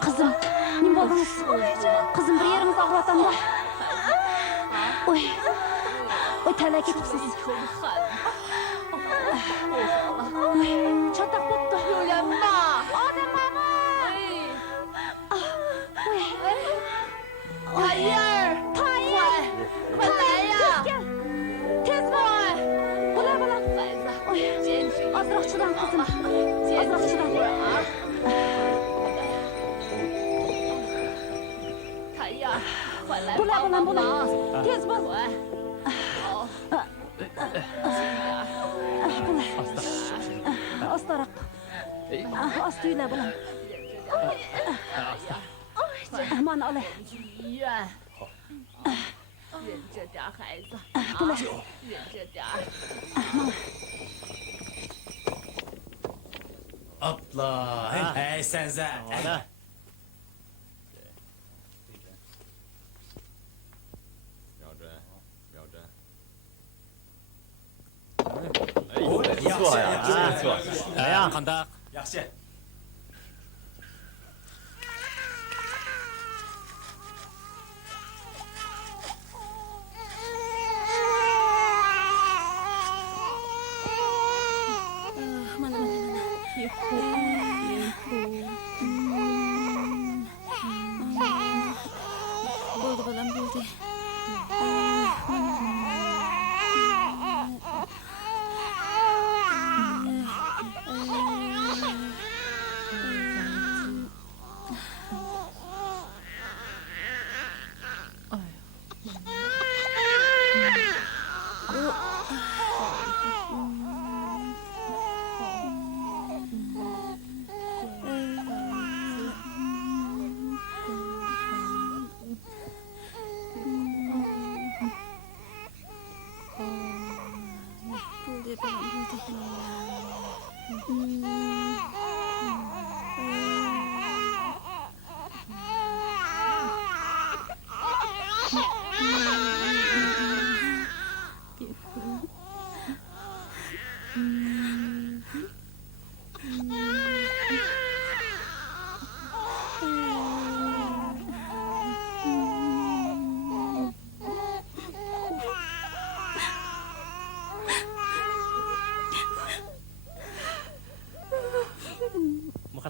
Kızım, ne oldunuz? Kızım bir yeriniz ağrıvatan da. Oy talak etipsiz. Çatak boptu. Hayır! Hayır! 快来呀！ Tez var! Bula bula. Azraqçıdan kızım. Azraqçıdan. Bula bula bula. Tez bul. Astaraq. Astuyla bula. Aman ale. 医院，忍着点，孩子，忍着点。 Atla. Hey sen ze. 好的。瞄准，瞄准。哎，不错呀，真不错。怎么样，康德？Yaxshi. Bo'ldi bolam, bo'ldi.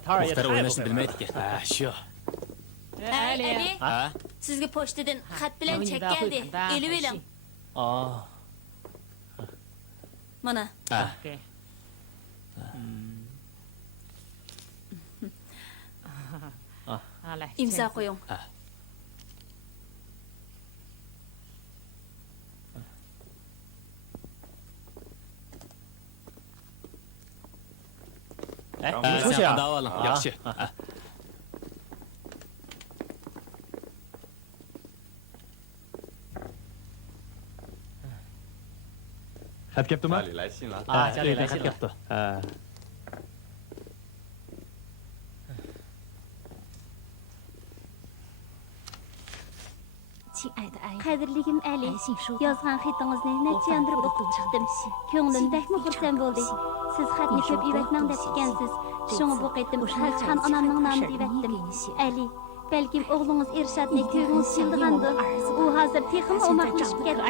Muxtar o'ynashni bilmaydi ekan. Ha, shu. Ali, Ha? sizga pochtadan xat bilan chek keldi. Elib eling. Aa. Mana. Ha. İmza qo'ying. Yaxshi. Sen qanday oling? Yaxshi. Xat kelibdimi? 家里来信了。 Ha,家里来 xat 信了。 kelibdi. Ha. Qadrligim Ali, yozgan xatingizni necha yandirib o'qib chiqdim. Ko'nglim bakmi xursand bo'ldi. Siz xatni ko'p yuvatmang deb ekansiz. Shunga bu qitim xalqan onamning nomini yuvatdim. Ali, balkim o'g'lingiz Irshadni ko'ringiz keldigandir. U hozir texim o'maqlashib ketdi.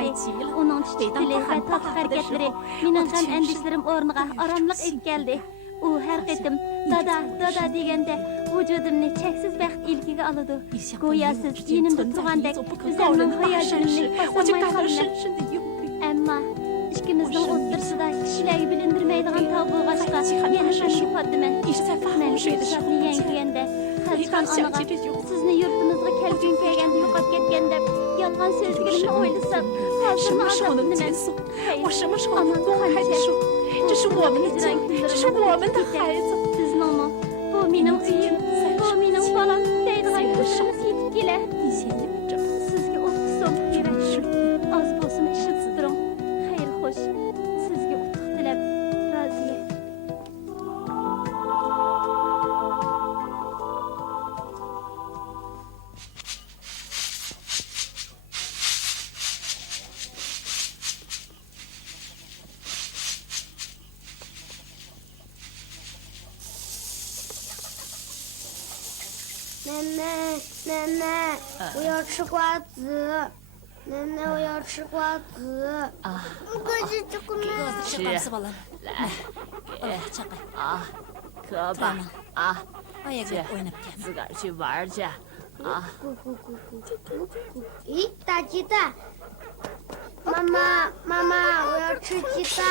Uning tili va tatlı harakatlari mening ham andishlarim o'rniga oromlik elib keldi. U har qitim dada deganda vücudumni cheksiz baxt ilkiga oladi. Go'yo siz yonimda turgandek o'zimning hayotimni ammo ikkimizning o'rtasida kishilarga bilindirmaydigan tabu bo'lg'achqa yana ham yo'qotdiman. Men Irshadni yangiganda Xalqon onaga sizni yurtimizga kelgun kelganda yo'qotib ketgan deb yolg'on so'zlarimni o'ylasam, hozirmi azobniman. 我什么时候能公开地说，这是我们的家，这是我们的孩子。 Sizningmi? Bu mening uyim, bu mening bolam deydigan kunimiz yetib keladi. Sizga o'tqizim yurak. Oz bo'lsin ishitib turing. Xayr xo'sh. Sizga utuq tilab roziya. 奶奶，我要吃瓜子。奶奶，我要吃瓜子。啊，可是这个呢？吃，来，啊，可吧，啊，去，自个儿去玩去，啊。咦，大鸡蛋！妈妈，我要吃鸡蛋。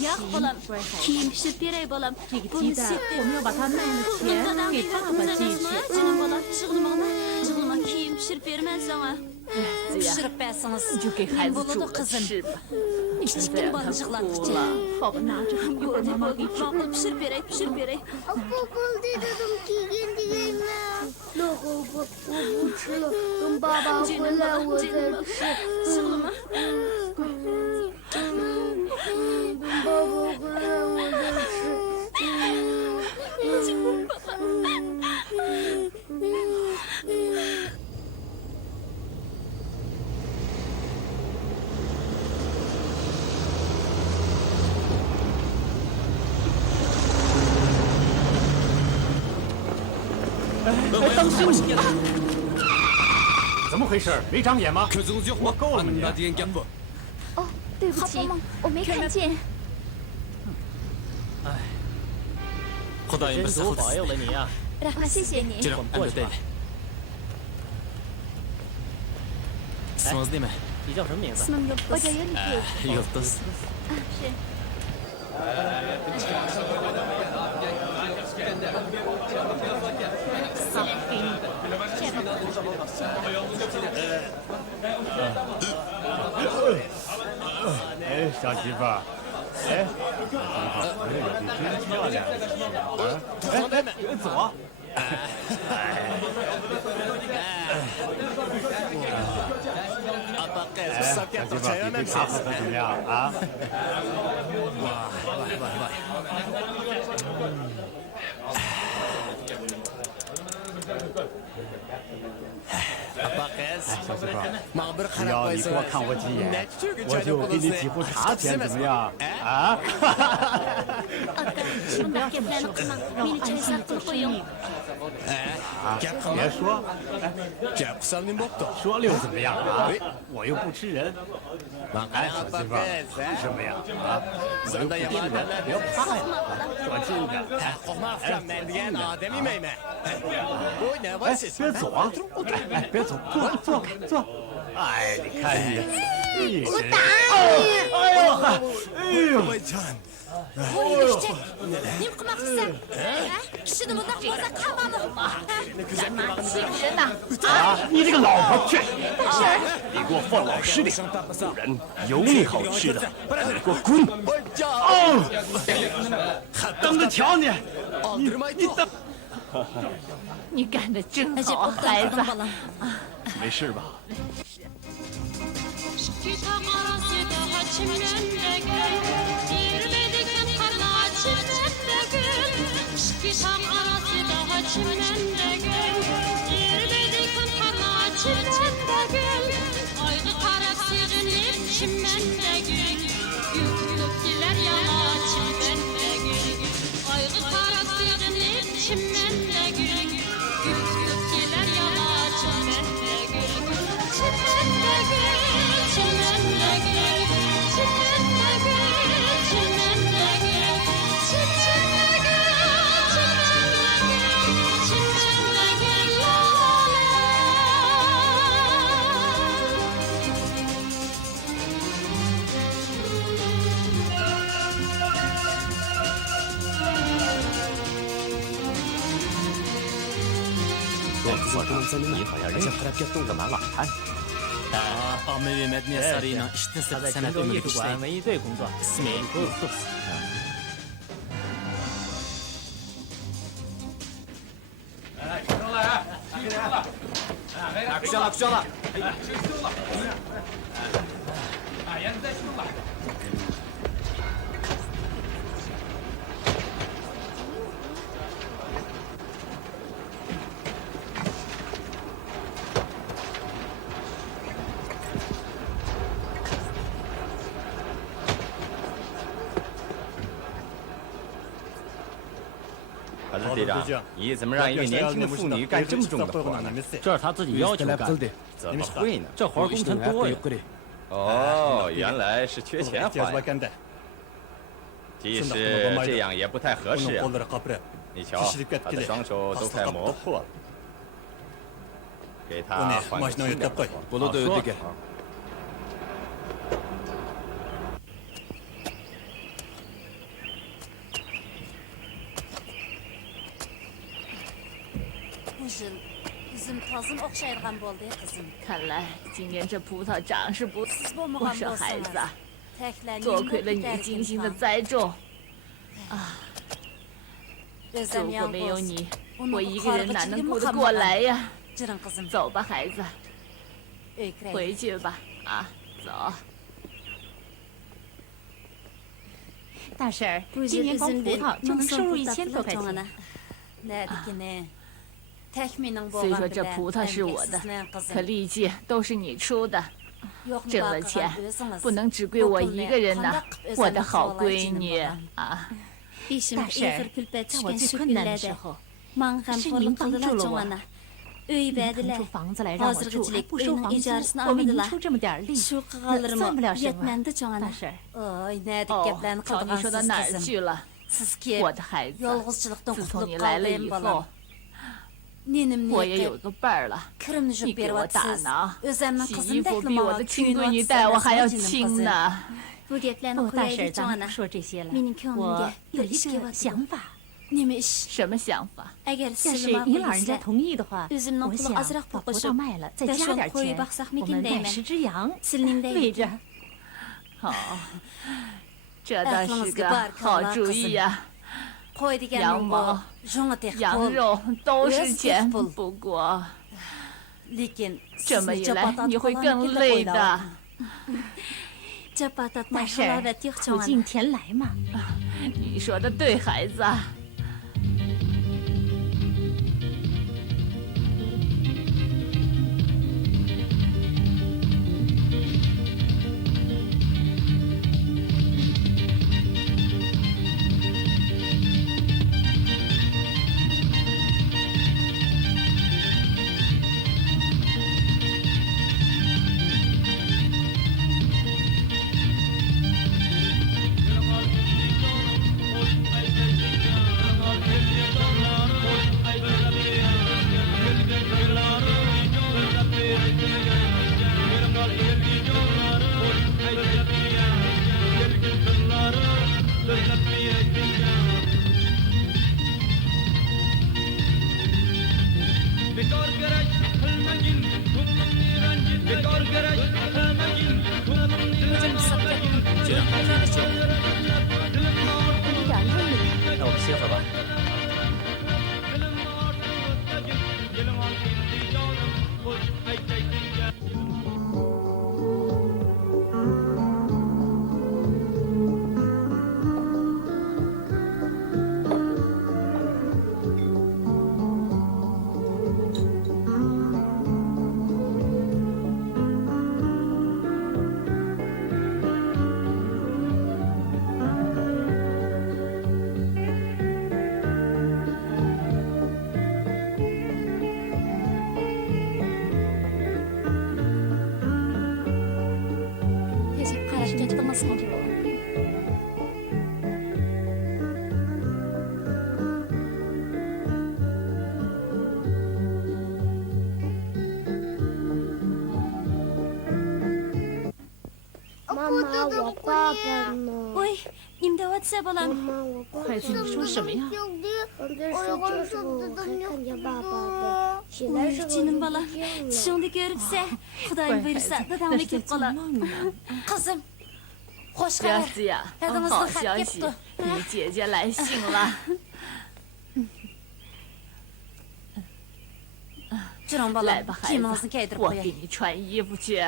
呀，bolam, kiyim pishirib beray bolam. 这个鸡蛋，我们要把它卖了钱给爸爸寄去。 Canım bolam, jig'lima, kiyim pishirib berman sana. 就给孩子煮了吃吧。你再让他哭了，爸爸拿着一会儿妈妈给煮。 pishirib beray. dedim giyindireyim. 那会不，我不吃了，等爸爸回来我再吃。Jig'lima. 等爸爸回来我再吃。当心！怎么回事？没长眼吗？我够了吗你？哦，对不起，我没看见。哎，真主保佑了你啊！谢谢你。我们过去吧。Isminiz nima? 你叫什么名字？我叫尤里克。Yulduz. 是。 哎，小媳妇儿，哎，真漂亮。哎，走。小媳妇儿，你这茶喝的怎么样啊？小媳妇儿，只要你多看我几眼，我就给你几壶茶钱，怎么样？啊Bundoq gaplarni qilmang. Meni chaysar qilib qo'ying. 别说，说溜怎么样啊？我又不吃人。哎，小媳妇儿，什么呀？啊，我又不吃人，别怕呀。说近点。哎，别走啊！哎，别走，坐。哎，你看你，我打你！哎呦嗨，哎呦！ Nim qilmoqchisan? Kishini bundoq bo'lsa qamoqni. 啊！你这个老婆去！你给我放老实点，不然有你好吃的！你给我滚！哦，等着瞧你！你等。你干得真好，孩子。没事吧？ 你好像人家动个满瓦滩。ommaviy madaniyat saroyining ishdan 他 sirti 在 san'at 青州艺 umriga 术馆 ishlaydi. 文艺队工作。 ismi Yulduz. 哎，吃了哎，吃了，哎，吃了，吃了，哎，吃了，哎呀，你再吃吧。 哎，可是队长，你怎么让一个年轻的妇女干这么重的活呢？这是他自己要求干的，怎么会呢？这活工钱多呀。哦，原来是缺钱花呀。其实这样也不太合适啊。你瞧，他的双手都快磨破了。给他换个轻点的活。说。Üzüm tazın oxşaydigan boldu kızım. 看来今年这葡萄长势不错。 Siz 我 bo'lmagan 说孩子， Təklər 多亏了你精心的栽种，如 Özüm 果没有 yalnız. 你，我一个人哪能顾得过来呀？ Cırın kızım. 走吧，孩子， Öykürey. 回去吧。啊，走。大婶儿， Bu 今 yıl 年光葡 üzümden 萄就能收入 nasıl 1000多块 çoğana. 钱。 Nedikini. Tek mening 虽说 bolgan 这葡萄是我的， kızım. 可利息都是你出的， Yok mu 挣了 bakıgan 钱 özünüz? 不能只归我一个人呢。 Bu 我的好 pulni 闺女 qandoq 啊， Beshim 大婶 ig'ir 儿， kulpa 在我 tushgan 最 shu 困难的时 kunlarda 候， manga 是 g'amxo'rlik 您帮助 qildilar 了我。 cho'ng'ana. 您 Uy 腾 berdilar. 出房子来让我住，还 Hozirgichilik 不收 uyning 房租， ijarasini 我为您 olmadilar. 出这么点力， Shu 算 qilganlarim 不了什么。 yetmandi cho'ng'ana. 大婶儿， Oy, nedik 哦 gaplarni， 瞧你说到 qilgansiz 哪儿 kızım. 去了， Sizki 我的孩子？ yolg'izchilikdan 自从 qutulib 你来了 qoldim 以 bolam. 后， Nenimni 我也有 yiqib, 个伴儿了。 kirimni 你 yuvib 给我打 beryapsiz. 挠， O'zimning 洗 qizim 衣服比我的亲闺女 kuyunyapsiz, 待我还要 jinim 亲 qizim. 呢。 Bu gaplarni 不，大婶 qo'yaylik 儿，咱们 cho'ng'ana. 不说这些了。 Mening 我 ko'nglimga 有一 ishga 个 botdi. 想法， Nima ish? 什么想法？ Agar 要 siz 是 ma'qul 您老人家 desa, 同意的话， o'zimning 我 puli 想 ozroq 把 pul 葡萄 qo'shib 卖了，再 besh 加 o'n 点 qo'y 钱， boqsaqmikin 我们卖 deyman. 10只羊， Silningday 喂着。好，这倒是个好主意呀。 Qo'y deganing 羊 bu 毛、 jo'ngidek 羊 pul. 肉都是钱，不过 Lekin 这么 sizni 一来 japotat 你会 qilganimni 更 deb 累 o'yladim. 的。 Japatatni 大婶儿 halovat yo'q， 苦 cho'ng'ana. 尽甜来嘛。你说的对，孩子。 那我们歇会儿吧。 Tezib qarab ketdingizmi? Oy, imdavotsa bolam. 孩子，你说什么呀？ Oy, jinim bolam. Tushingni ko'ribsa, Xudoyim buyursa, 那 dadamni 是在 kep 做 qolar. 梦呢。 Qizim, xush 雅 xabar. 思呀， Dadamizdan 好 xat 消息 kelibdi.，你姐姐来信了。 Jirim 来 bolam, 吧，孩 kiyimingizni 子， kiydirib 我 qo'yay. 给你穿衣服去。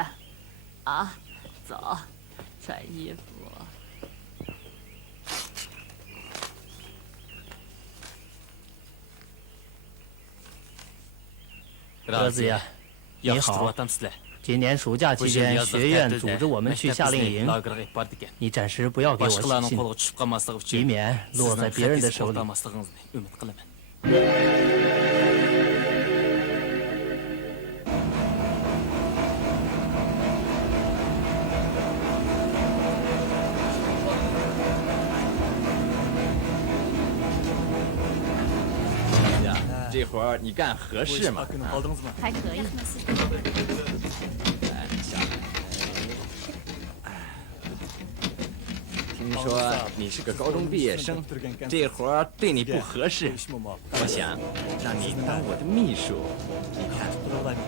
啊，走，穿衣服。 儿子呀，你好。今年暑假期间，学院组织我们去夏令营，你暂时不要给我写信，以免落在别人的手里。这活儿你干合适吗？还可以。听说你是个高中毕业生，这活儿对你不合适。我想让你当我的秘书，你看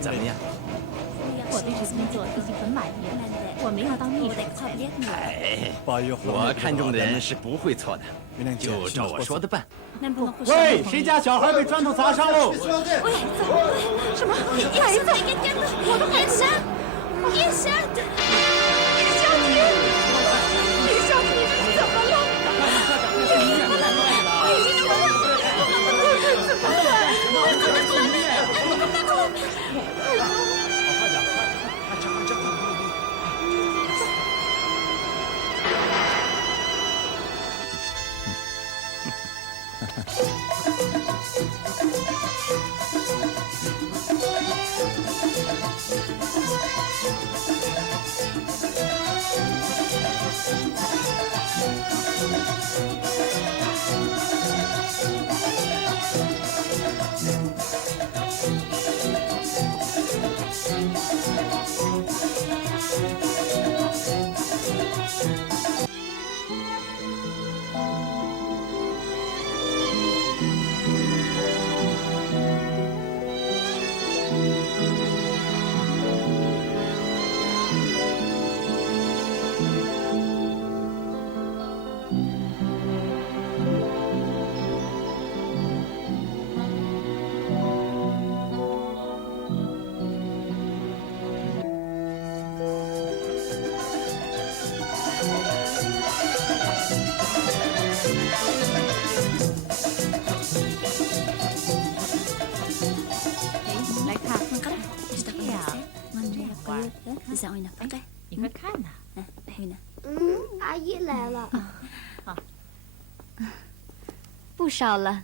怎么样？我对这工作已经很满意了，我没要当秘书。哎，我看中的人是不会错的，就照我说的办。喂，谁家小孩被砖头砸伤喽？什么？孩子？我的孩子！叶山，叶小婷，叶小婷，你这是怎么了？怎么了？来看，这样玩儿，你快看呐！阿姨来了。不少了，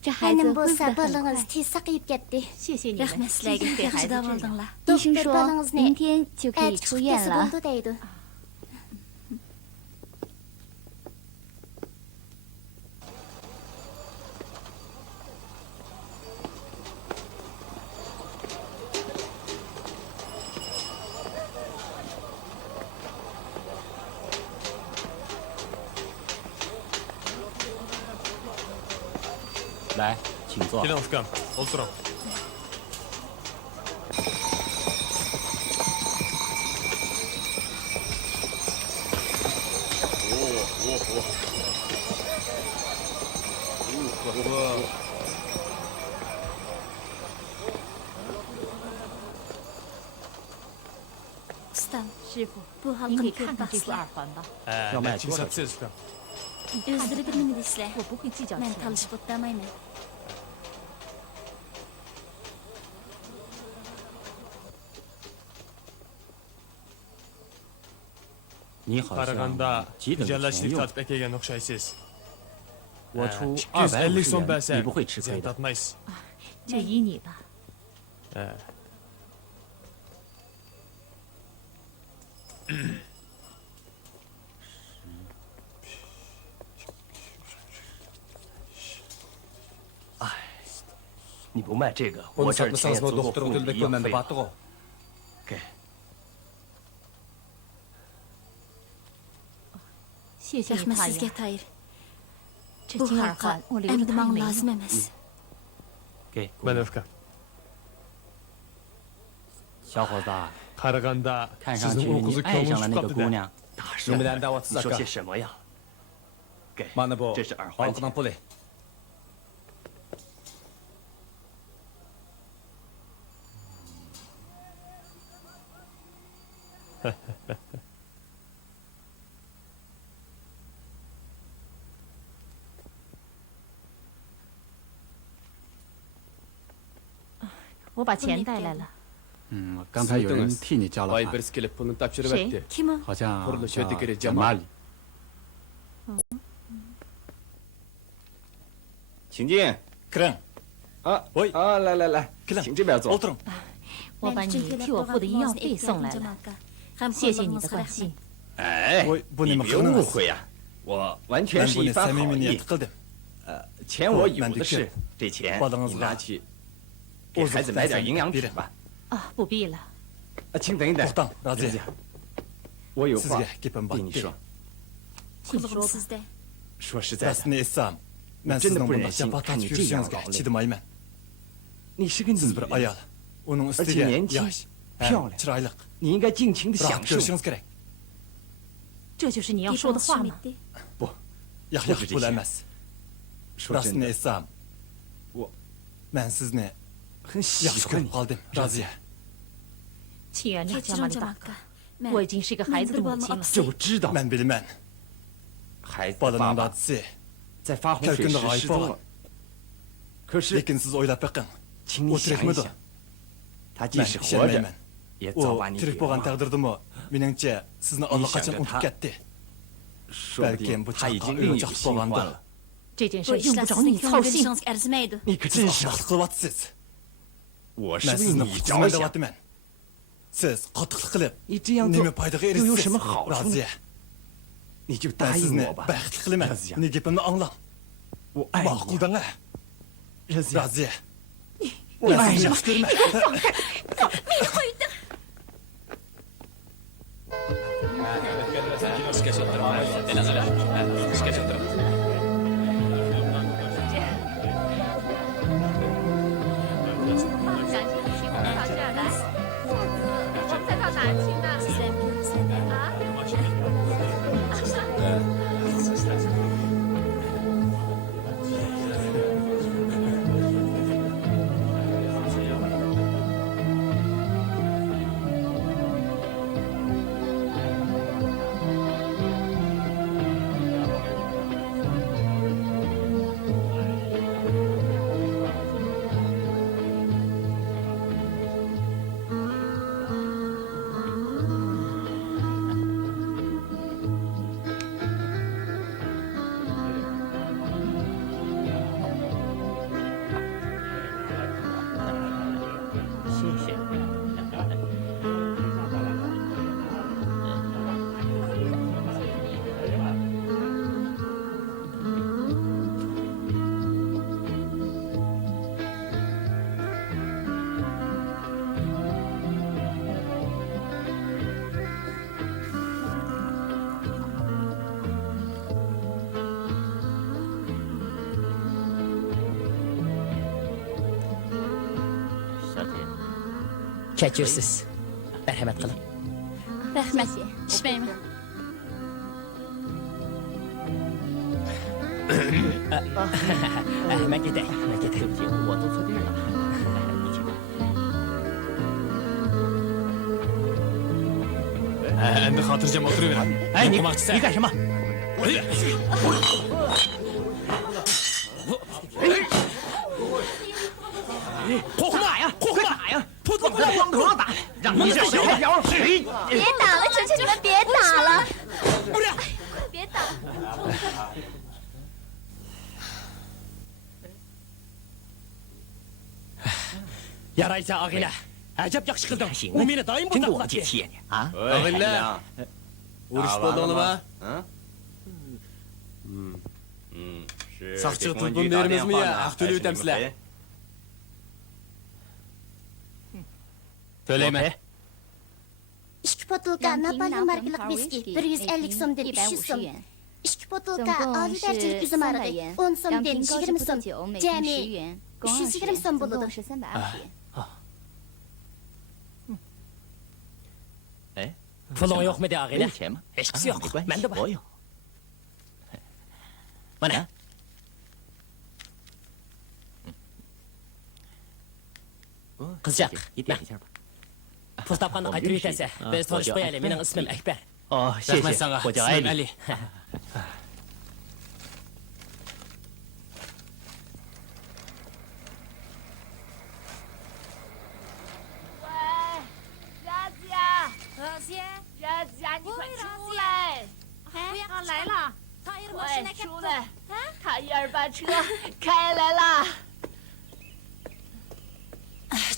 这孩子恢复得很快。谢谢你们， rahmat 已经给孩子治疗。医生说明天就可以出院了。来，请坐。 师傅，您给看看这副耳环吧。要卖多少钱？我不会计较钱。 你好像急等着钱用。我出250元，你不会吃亏的。就依你吧。哎，你不卖这个，我这儿钱也足够付你的医药费了。给。 谢谢你，大爷。这金耳环我留着它也没用。给。小伙子，看上去你爱上了那个姑娘。大师，你说些什么呀？给，这是耳环钱。我把钱带来了。刚才有人替你交了盘。谁？好像叫马里。请进。克人。喂，来，请这边坐。我把你替我付的医药费送来了，谢谢你的关心。哎，你别误会呀，我完全是一番好意。钱我有的是，这钱你拿去给孩子买点营养品吧。啊，不必了。请等一等，子姐，我有话对你说。请说吧。说实在的，我真的不忍心看你这样劳累。你是个女人，而且年轻漂亮，你应该尽情的享受。这就是你要说的话吗？不是这些。说真的，我很喜欢你。亲爱的加玛里达，我已经是一个孩子的母亲了。这我知道。孩子的爸爸在发洪水时失踪了，可是，请你想一想，他即使活着，也早把你给忘了。你想着他，说不定他已经另有新欢了。这件事用不着你操心。你可真傻！我是为你着想。你这样做又有什么好处呢？你就答应我吧，我爱你。你爱什么？你放开！你会的。Kechirsiz. Marhamat qiling. Rahmat. Ishmayman. Men ketay.我都错地了。Endi xotirjam o'tiraver.你干什么？火红马呀！火红马呀！兔子不要往头上打，让你这小鸟谁？别打了，求求你们别打了！不是，快别打！ Yaraysa Agila, ajab yaxshi qilding. U meni doim bu taqqa ketgan. Ha? Agila. Urush bo'ldingmi? Saqchiq telefon beramizmi ya? Aqto'li o'tamsizlar. To'layman. 2 botulka Napoleon markalik viski 150 so'mdan 300 so'm. 2 botulka oliy darajalik uzum arig'i 10 so'mdan 20 so'm. Jami 320 so'm bo'ladi. Pulun yo'qmi de Agila? Hech qisi yo'q. Menda bor. Mana. Qizchaq, pul topganni qaytarib yetasa, biz tanishib qo'yaylik. Mening ismim Akbar. Oh, rahmat senga. Xo'ja Ali.他来了，快出来！他128车开来了。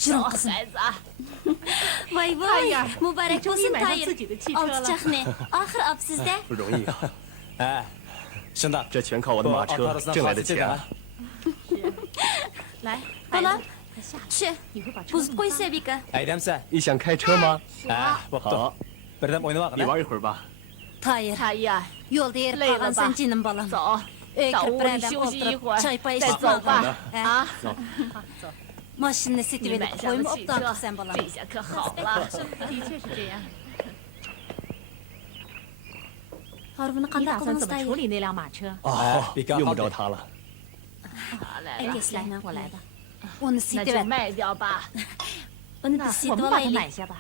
Kechiring qizim. Voy voy, muborak bo'lsin Tayir. Olti chaqni. Oxir opsizda. 不容易啊！哎，兄弟，这全靠我的马车挣来的钱啊！来， Bola, tushi. Buzib qo'ysa beka. Aydamsan? 你想开车吗？ bo'pti. 好， Birdam o'ynab 你玩一会儿吧。 Tayir, Tayir, yo'lda erib Layla qolgansan ba. jinim bolam. 走， Uy 到 kirib 屋 bir 里 adam 休息一 o'tirib 会儿， choy poy 再 ichib 走吧 qolgan. 啊！ Mashinani setib 你 edib 买上 qo'yib 了汽 obdan 车 qilsam，bolam. 这下可好了。的确是这样。 Horvini 你 qanday 打算 qilamiz 怎么 Tayir? 处理那辆马车？ Ah, 用不着它了。 好，来了， Akasilarni 我来吧。 Uni 那 setib 就 et. 卖掉吧。 Uni 那 biz 我 setib 们把它 olaylik. 买下吧。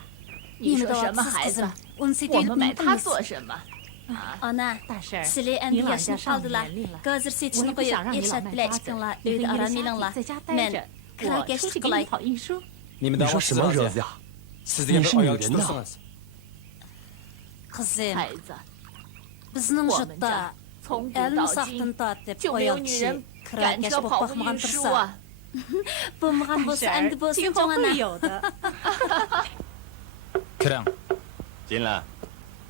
你 Endi 说什么 davomsiz 孩子 qizim.？Uni setib 我们买 edib 它 nima 做 qilamiz? 什么？ Ana, 大婶儿， sizlar 你 endi 老人家 yashnab 上 qoldilar. 年龄了， Hozir 我 setishni 也不 qo'yib 想让你老 Irshad 卖 bilan 瓜子， chiqinglar. 你和 Uyda 你 aram 的 yilinglar. 在家待着， Men 我出 kirakash 去给你 qilay. 跑运输。 你们 你说什么惹子呀？ Siz degan bir ayol tutursangiz. Qizim, 孩子， bizning 我们 yurtda 家从古 el 到 musaqdan 今 tortib 就没有 ayol 女 kishi 人赶 kirakash 车 bo'lib 跑 boqmagan 运输 tursa. 啊！ Bo'lmagan 大 bo'lsa 婶 endi 儿， bo'lsin 今后 jo'ana. 会有的。 Kiring. 进来，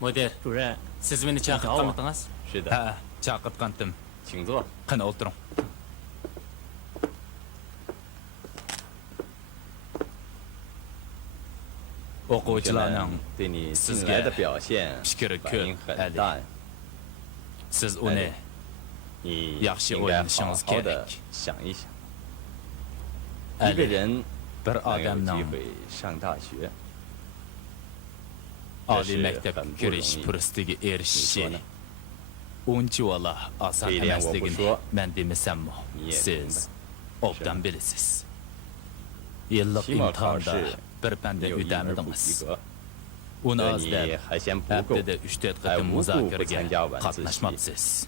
mudir 主任， siz meni chaqirganmidingiz? 是的， ha chaqirgandim. 请坐。 qani o'tiring. o'quvchilarning 对你 sizga 近来的表现 fikri 反应 ko'p 很大呀。 siz uni 你 yaxshi 应该好 o'ylashingiz 好的 kerak. 想一想，一个 Ali 人 bir 能有机 odamning 会上大学， oliy maktab kirish fursatiga erishishi unchalar oson 这一点我不 emasligini 说， men demasammi 你也明 siz 白。 obdan bilasiz. yillik 期末考 imtihonda 试 bir panda 没有一门不及 o'tamidingiz. 格， uni 对 ozlab 你还嫌不够， haftada 3-4 还 qatim 无故不参 muzokaraga 加晚自习， qatnashmabsiz.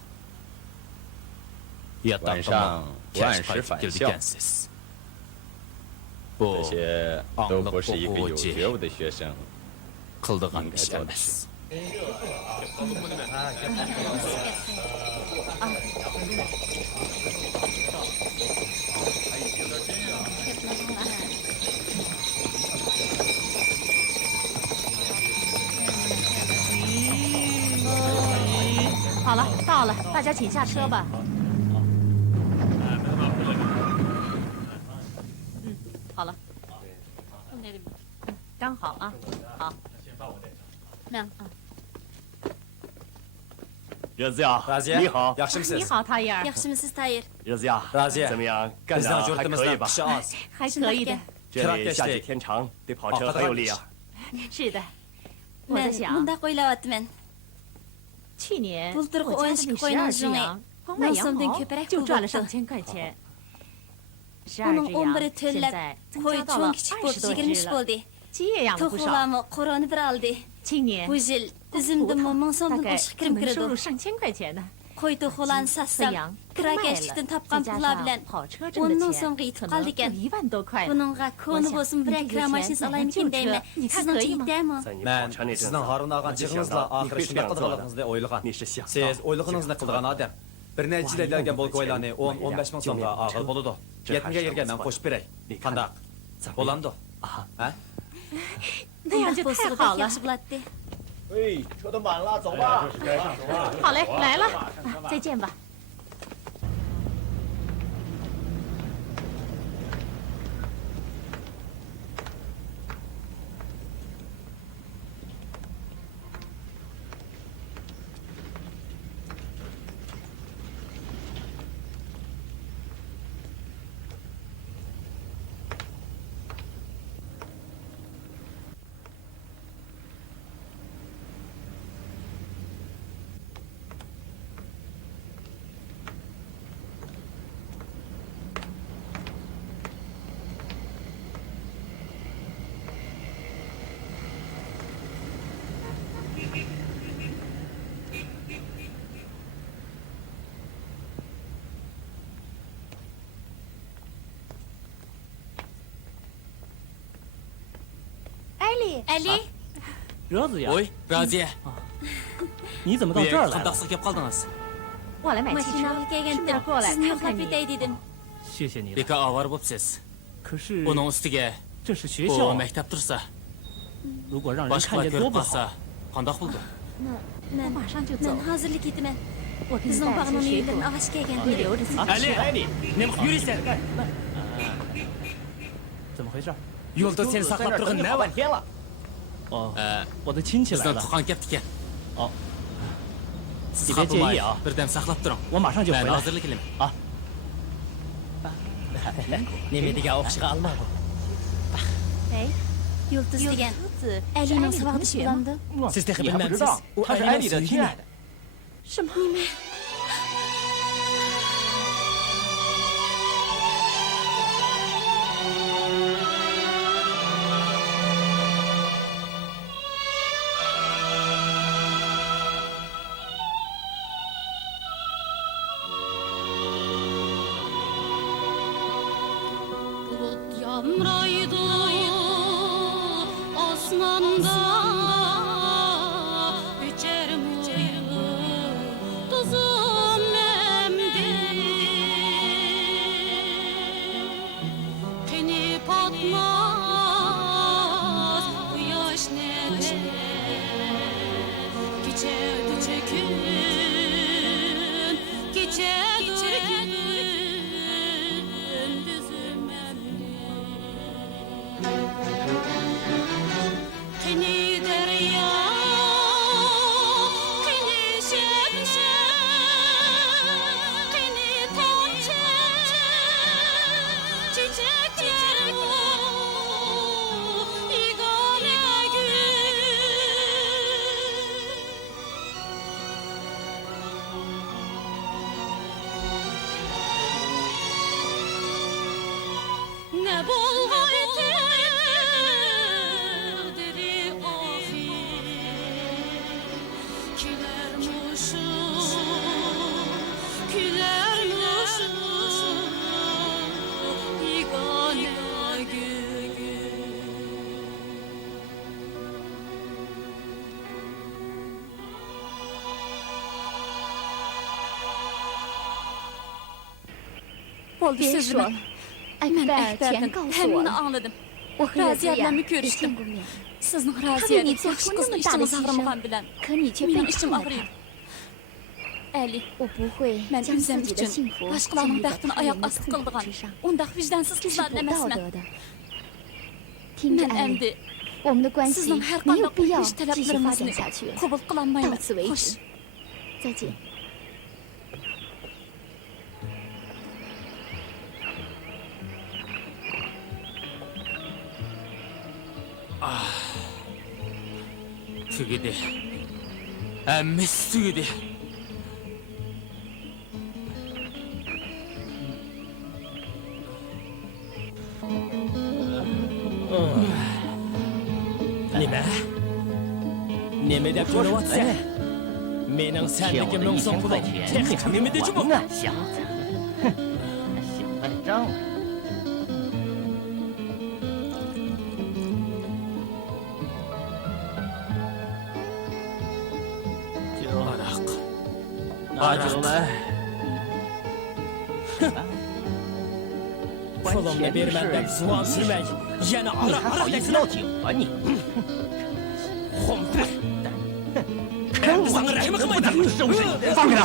晚 yotoqqa 上不 kech 按时 qaytib 返 keldi 校， ekansiz. bu 这些都不是一个有觉悟的学生 qildigan 应该 ish 做的 emas. 事。 好了，到了，大家请下车吧。好了，刚好啊，好。 Men. 热子呀， Raziya, 你好， yaxshimisiz? 你好，塔伊尔， Yaxshimisiz Tayir? 热子呀， Raziya, 怎么样？干得 bizning 还可以 yurtimizda 吧？ qish oz. 还可以的。这里下雪天长，得跑车很有力啊。是的，我在 Men 想， mundaq o'ylayaptiman. 去年 bultur 我家的 o'yinchiq 那12 qo'yning 只 jungi 羊，光卖羊 nosomdan 毛 ko'proq 就 pul 赚了 bo'pti. 上千块钱。12 Uning 只羊 11 现 to'lab 在增 qo'y 加到 cho'ng 了 kichik 20 bo'lib 多 20 只 kishi 了， bo'ldi. 鸡也养了不少。 To'qolami qo'roni bir oldi. 今年 Bu yil 光 o'zimda 葡萄 1000 大 so'mdan 概 oshiq 就 kirim 能收入 kiradi. 上千块钱呢。 Qo'y to'qolani 这 satsam 羊都卖了， kirakashlikdan 再 topgan 加 pullar 上 bilan 跑车挣的 10 钱， so'mga yetib 可能 qoldi 就 ekan. 1万多块了。 Buningga ko'ni bo'lsin bir kira mashinasi olaymikin deyman. 你看可以吗？ Sizningcha yetadimi? 在你 Men 跑车那阵子， sizning Harun 我 og'ani 就想 yig'ingizlar 到你 oxiri 会这 shunday 样做的。 qilganligingizni o'ylagan. 你是想 Siz o'ylaganingizda qilgan odam. Bir necha yil aylangan bo'lkoylarni 10-15 ming so'mga og'ir bo'ladi. 70 mingga yerga men qo'shib beray. Qandaq? Bo'lamdi. Ha? 那样 Bundoq 就 bo'lsa 太好 bek 了。 yaxshi bo'ladi. 哎，车都满了，走吧。好嘞，来了，再见吧。 Ali, 热子呀， voy Raziya, 你怎么到 bu 这儿 yerga 来了？ qandoqsiz kelib qoldingiz? 我来买汽车， mashinaga 顺便 kelgandim. 过来 Sizni 看看 yo'qlab 你。 ketay dedim. 谢谢你了。 Beka ovar bo'psiz. 可是 Uning ustiga 这是学 Bu 校， mekteptirsa, 如果让人 boshqalar 看见多 ko'rib 不好。 qolsa, qandoq bo'ldi? Men 马上就走 men。hozirlik ketaman. 我给你 Bizning 带一些 bog'ning 水 uylarini 果， og'ash kelgan. 你留着自己 Ali， nima yuriysan? 怎么回事？ Yo'lda seni saqlab turgan nima bor? 哦，我的亲戚来 Bizdan 了。 tuqqan ketdik. 哦， Siz 你别介意 xatlmay, 啊， birdam saqlab turing. 我马上就回 Men 来。 hozirlik qilaman. 啊， Nima degan o'qishga olmadim. Hey, Yulduz degan. Alining savog'ish bo'landi. Siz texi 你还不知 bilmamsiz. 道，他是艾丽的亲爱的。什么？ Bulut yağmuraydı osmanda Üçer mücevher tuzum memdi Kini patmaz kuyaş nede Geçerdi gün Geçerdi gün Düzüm Kini derya, kini şemşem, kini tonçe, çiçekler bu, igale gül. Ne bulgaytediri ahi Külermuşu Yigane gül Bo'ldi 别 so'zini. 说了，艾克 Men 贝尔全 Akbardan 告诉我 hammani 了。 angladim. 我和热兹 Raziyat 雅 bilan 也 ko'rishdim. 见过面， Sizning 他为 raziyat 你做 yaxshi 出那 qizni 么大的 ishchingiz 牺 og'rimagan 牲， bilan 可你却背 mening 叛 ishim 了 og'riydi. 他。 Ali, 我不会 men 将自 o'zim 己的 uchun 幸福建 boshqalarning 立在 baxtini 他 oyoq 人的 osti 痛苦 qildigan 之上， undaq vijdonsiz 这是 qizlarni 不道 emasman. 德的。听着， Men 艾丽， endi 我们的关系 sizning har 没有 qanday 必要 qilish 继续发展 talablarimizni 下去， qabul qilolmayman. 到此为 Xo'sh. 止。再见。 Tugidi. Hammasi tugidi. Nima? Nima deb so'rayapsan? Mening sendagi ming so'm pulim texnik nima dechu bu? 小子，哼，想赖账。 Araq. Araq. Pulumni berman deb zuvon sürmay, yana araq 闹警吧你！ Xumpir. Sana rahim qilmayman. 放开他！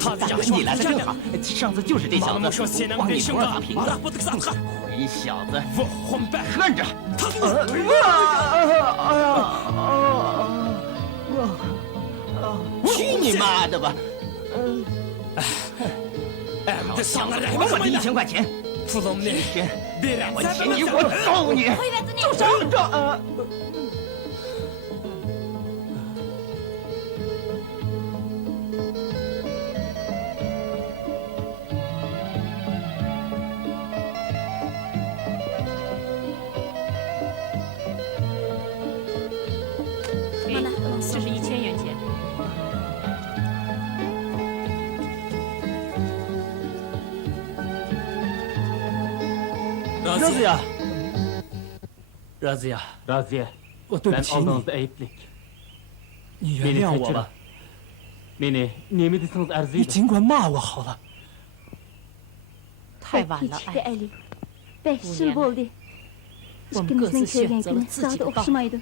他的家你来的正好，上次就是这小子说先能往你被凶干，头上砸瓶子。 araq 不得上他。 你小子， 我Xumpir. 看着！去你妈的吧！ Endi sana 我 rahim 给你 qilmayman. 1000块钱， Pulumni 钱 beraman. 我请你，我揍你！住手！ Mana, 这是1000元钱。 Razıya. Razıya. Raziye, 我对不 ben 起你， aldığınızda ayıplık. 你原 Beni 谅我 kaçırın. 吧。 Beni nimet etseniz 你 erziydi. 尽管骂我好了。 太晚了， 你去给艾丽， 5 yil bo'ldi. 我们各自 Ikkimizning 选 ko'rgan 择了 kuni 自己 zodi 的道路， o'xshamaydi.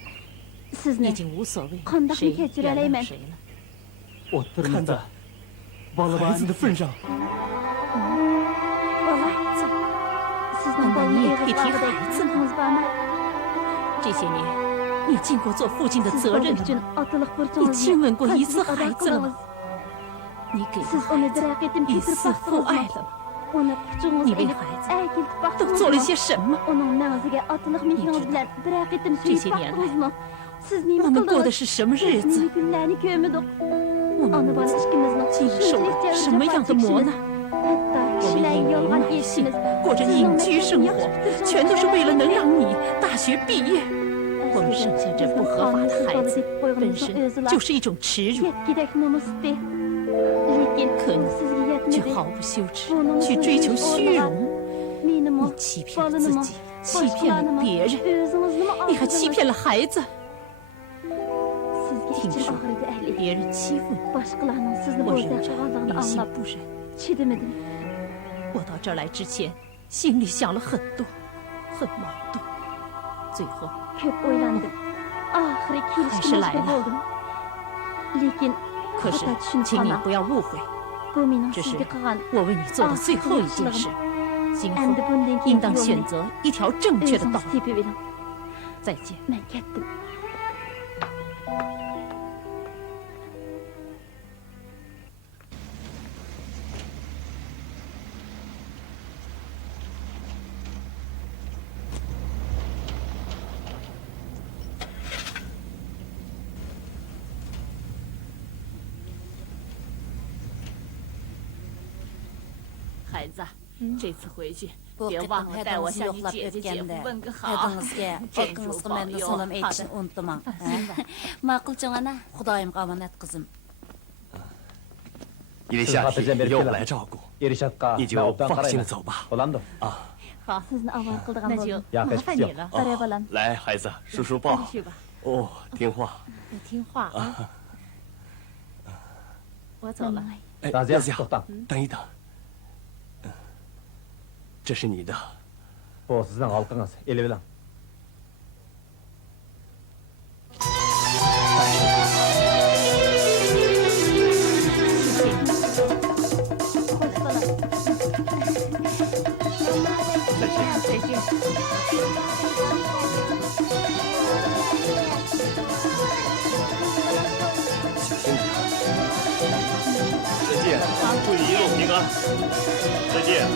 已 Sizni 经无所谓 qandoqmi 谁 kechira 原谅 olayman? 谁了。 看在孩子的份上， Bola, sizning 难道你也 bolani 配提孩子吗？ eg'izlaringiz bormi? 这些年，你尽过做父亲的 Siz 责任 bola 了 uchun 吗？ otaliq 你 burchingizni 亲吻过一次 qanchalik 孩 ado 子了吗？ qildingiz? 你给 Siz 孩 uni 子 bir qitim 一 ketirib 丝父爱 boqdingizmi? 了吗？ Uni quchog'ingizga 你为 ilib 孩子 kelib 都做了 boqdingizmi? 些什么？ Uning nag'ziga otiliq mehringiz bilan bir qitim 这 suyib 些年来 boqdingizmi? Siz nima 我们过的 qildingiz? 是什么日 Biz 子？ nima kunlarni ko'mdik? 我 Ona 们 bola ikkimizning 经受了什么样的磨难？ Hatto 我们 kishilarga 隐 yolg'on 瞒信， aytishimiz, 过着隐居生活，全都是为了能让你大学毕业。我们生下这不合法的孩子，本身就是一种耻辱。 Yetkidek nomusdi. Lekin 可你 sizga 却 yetmadi. 毫不羞耻，去追求虚荣。 Menimi 你欺骗了自己，欺骗了别人， o'zingizni 你还欺骗了孩子。 Sizga 听 ichim 说 og'ridi Ali. 别人欺负你， Boshqalarning sizni 我忍 bo'zlab 着， qolganini 于心 anglab 不忍。 chidamadim. 我到这儿来之前，心里想了很多，很矛盾。最后， Ko'p o'ylandim. Oxiri 还是来 kelishga 了。 bo'ldim. Lekin 可是 xato， tushunib 请你 qolmang. 不要误会， Bu mening 这是 sizga qilgan 我为你做的最后一件事。今后 endi bundan 应当 keyingi 选 yo'lni 择一条正确的道 o'zingiz 路。 tepib eling. 再见。 Men ketdim. “孩子，这次回去别忘了带我向你姐姐姐夫问个好。真主保佑。好的。 Ma'qul cho'ngana. Xudoyimga omonat qizim. 你的下体由我来照顾，你就放心的走吧。啊， 好， Sizni avval qildigan 那就 bo'ldim. 麻烦你了。 Qara bolam. 来，孩子，叔叔抱。 去吧， 哦，听话。 听话啊。我走了。 哎，要子阳，等一等。这是你的。 Sizdan olib qo'yinglar, elib oling.再见，祝你一路平安。再见。